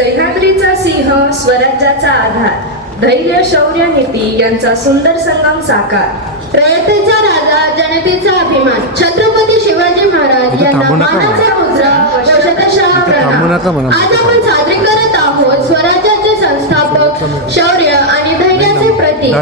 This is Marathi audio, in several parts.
सह्याद्रीचा सिंह स्वराज्याचा आधार, धैर्य शौर्य नीती यांचा सुंदर संगम साकार, रयतेचा राजा जनतेचा अभिमान छत्रपती शिवाजी महाराज यांना मानाचा मुद्रा व शतशः प्रणाम। आज आपण साजरी करत आहोत स्वराज्याचे संस्थापक, शौर्य आणि धैर्याचे प्रतीक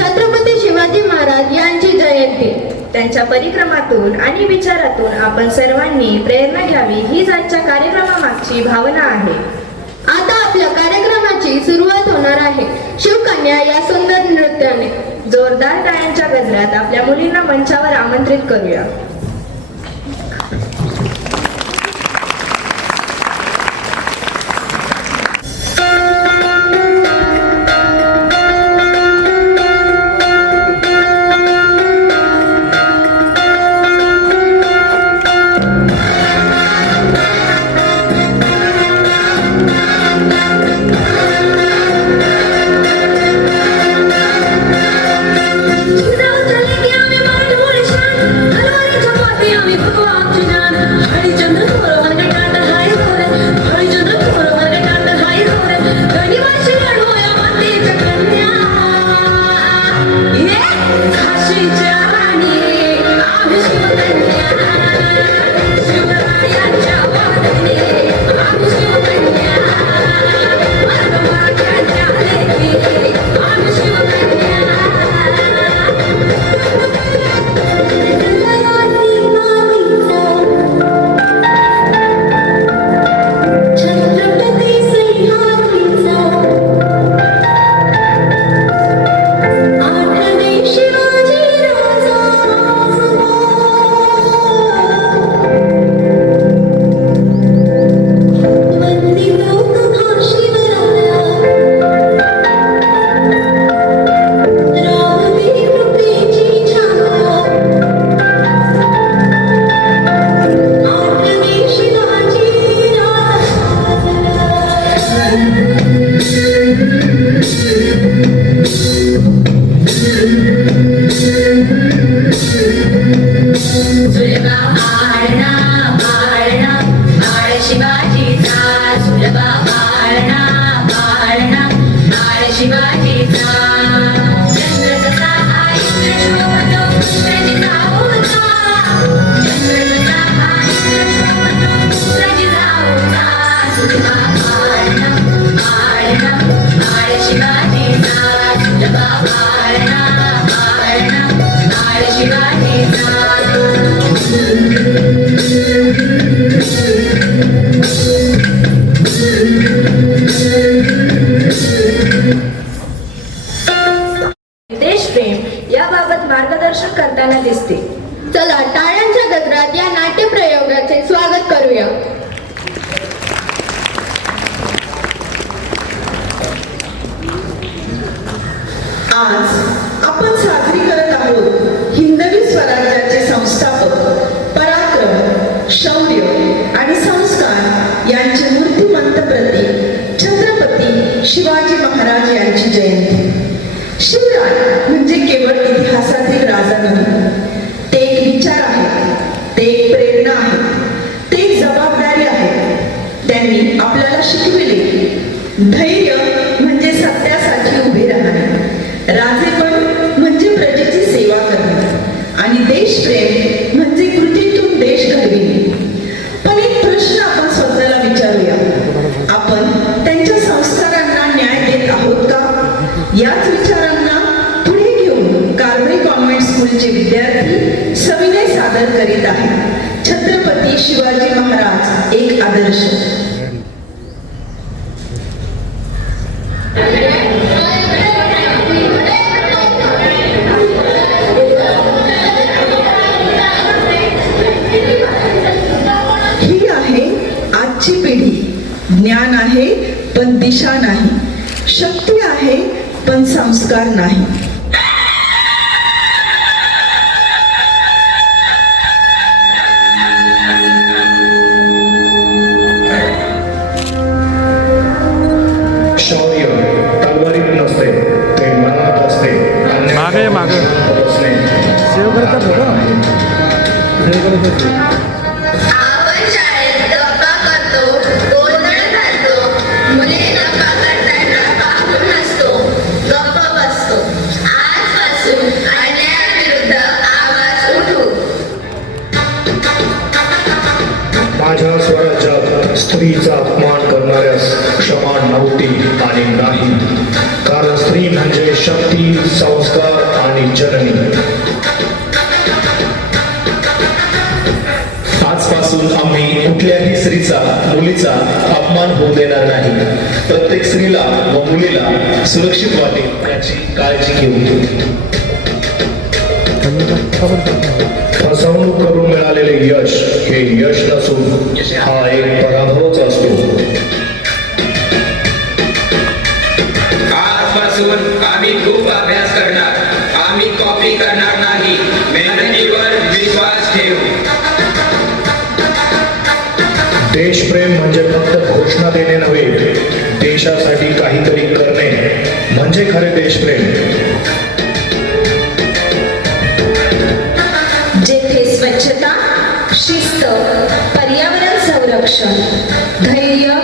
छत्रपती शिवाजी महाराज यांची जयंती। त्यांच्या परिक्रमातून आणि विचारातून आपण सर्वांनी प्रेरणा घ्यावी हीच आजच्या कार्यक्रमामागची भावना आहे। आता आपल्या कार्यक्रमाची सुरुवात होणार आहे शिवकन्या या सुंदर नृत्याने। जोरदार टाळ्यांच्या गजरात आपल्या मुलींना मंचावर आमंत्रित करूया। देशप्रेम याबाबत मार्गदर्शन करताना दिसते। चला टाळ्यांच्या गजरात या नाट्य प्रयोगाचे स्वागत करूया। आज आपण साजरी करत आहोत हिंदवी स्वराज्याचे संस्थापक, पराक्रम, शौर्य आणि संस्कार यांचे मूर्तिमंत प्रतीक छत्रपती शिवाजी महाराज यांची जयंती। शिवराय म्हणजे केवळ इतिहासातील राजा नव्हे, ते एक विचार आहे, ते एक प्रेरणा आहे, ते एक जबाबदारी आहे। त्यांनी आपल्याला शिकविले धैर्य म्हणजे सत्यासाठी उभे राहणे, राजेपण म्हणजे प्रजेची सेवा करणे आणि देशप्रेम म्हणजे कृतीतून देश घडविणे। पण एक प्रश्न आपण स्वतःला विचारूया, आपण त्यांच्या संस्कारांना न्याय देत आहोत का? याच विचारांना पुढे घेऊन कार्मे कॉन्व्हेंट स्कूलचे विद्यार्थी सविनय सादर करीत आहेत छत्रपती शिवाजी महाराज एक आदर्श। ही आहे आजची पिढी, ज्ञान आहे पण दिशा नाही, शक्ती आहे पण संस्कार नाही। शौर्य तलवारीत नसते, ते मनात असते। मागे मागे सेव करतात बघा। आपण शाळेत गप्पा करतो, गोंधळ घालतो, मुली जननी. आजपासून आम्ही कुठल्याही स्त्रीचा मुलीचा अपमान होऊ देणार नाही. प्रत्येक स्त्रीला व मुलीला सुरक्षित वाटेल याची काळजी घेऊ. फसवणूक करून मिळालेले यश हे यश नसून हा एक पराभवच असतो. आजपासून आम्ही खूप अभ्यास करणार. आम्ही कॉपी करणार नाही. मेहनतीवर विश्वास ठेवू. देशप्रेम म्हणजे फक्त घोषणा देणे नव्हे, देशासाठी काहीतरी करणे म्हणजे खरे देशप्रेम. जेथे स्वच्छता, शिस्त, पर्यावरण संरक्षण, धैर्य,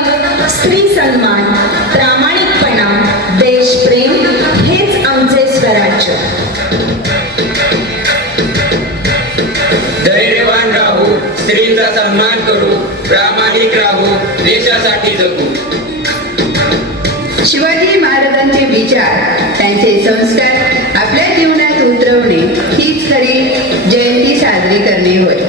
स्त्री सन्मान, प्रामाणिकपणा, देशप्रेम हेच आमचे स्वराज्य. धैर्यवान राहू, स्त्रीचा सन्मान करू, प्रामाणिक राहू, देशासाठी जगू. शिवाजी महाराजांचे विचार, त्यांचे संस्कार आपल्या जीवनात उतरवणे हीच खरी जयंती साजरी करणे होय.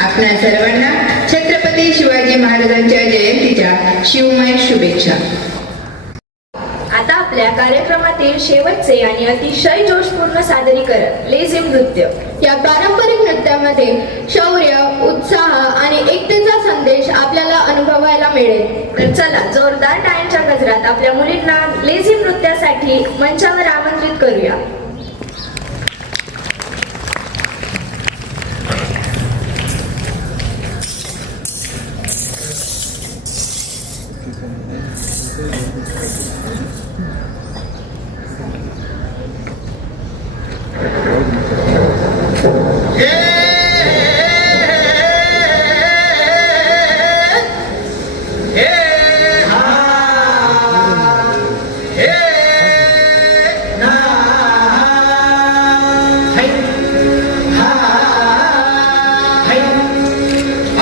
आपणा सर्वांना छत्रपती शिवाजी महाराजांच्या जयंतीच्या शिवमय शुभेच्छा. आता आपल्या कार्यक्रमातील शेवटचे आणि अतिशय जोशपूर्ण सादरीकरण लेझिम नृत्य. या पारंपरिक नृत्यामध्ये शौर्य, उत्साह आणि एकतेचा संदेश आपल्याला अनुभवायला मिळेल. तर चला जोरदार टाळ्यांच्या गजरात आपल्या मुलींना लेझिम नृत्यासाठी मंचावर आमंत्रित करूया.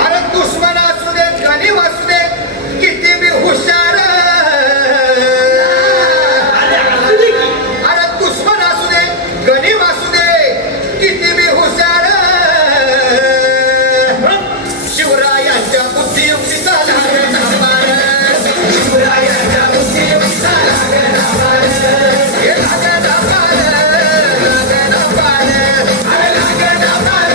अरे दुश्मन असू दे, गरीब असू दे, किती बी हुशार. अरे दुश्मन असू दे, गरीब असू दे, किती बी हुशार. शिवरायांच्या बुद्धियुक्तीचा लागला मार. शिवरायांच्या बुद्धियुक्तीचा लागला मार. हे लागला मार, लागला मार. अरे लागला मार.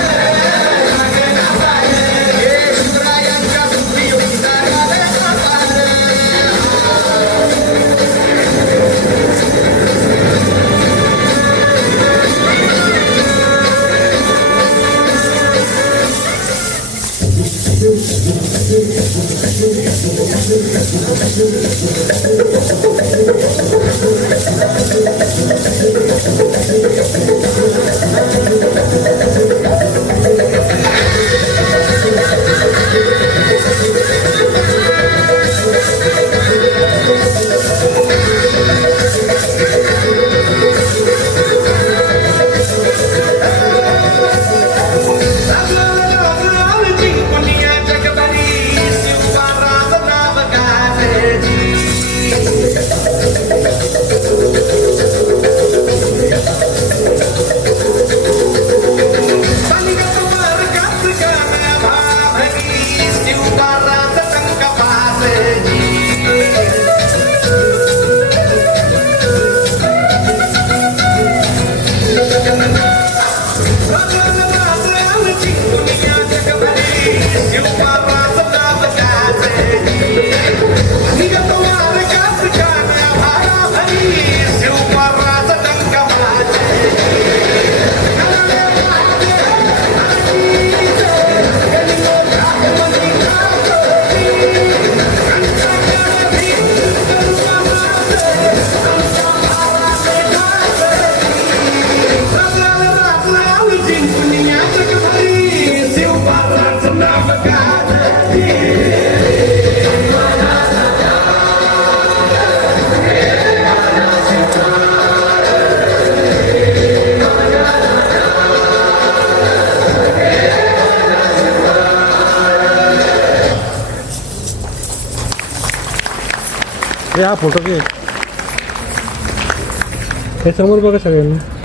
हा फोटो घे. हे समोर बघा सगळ्यांनी.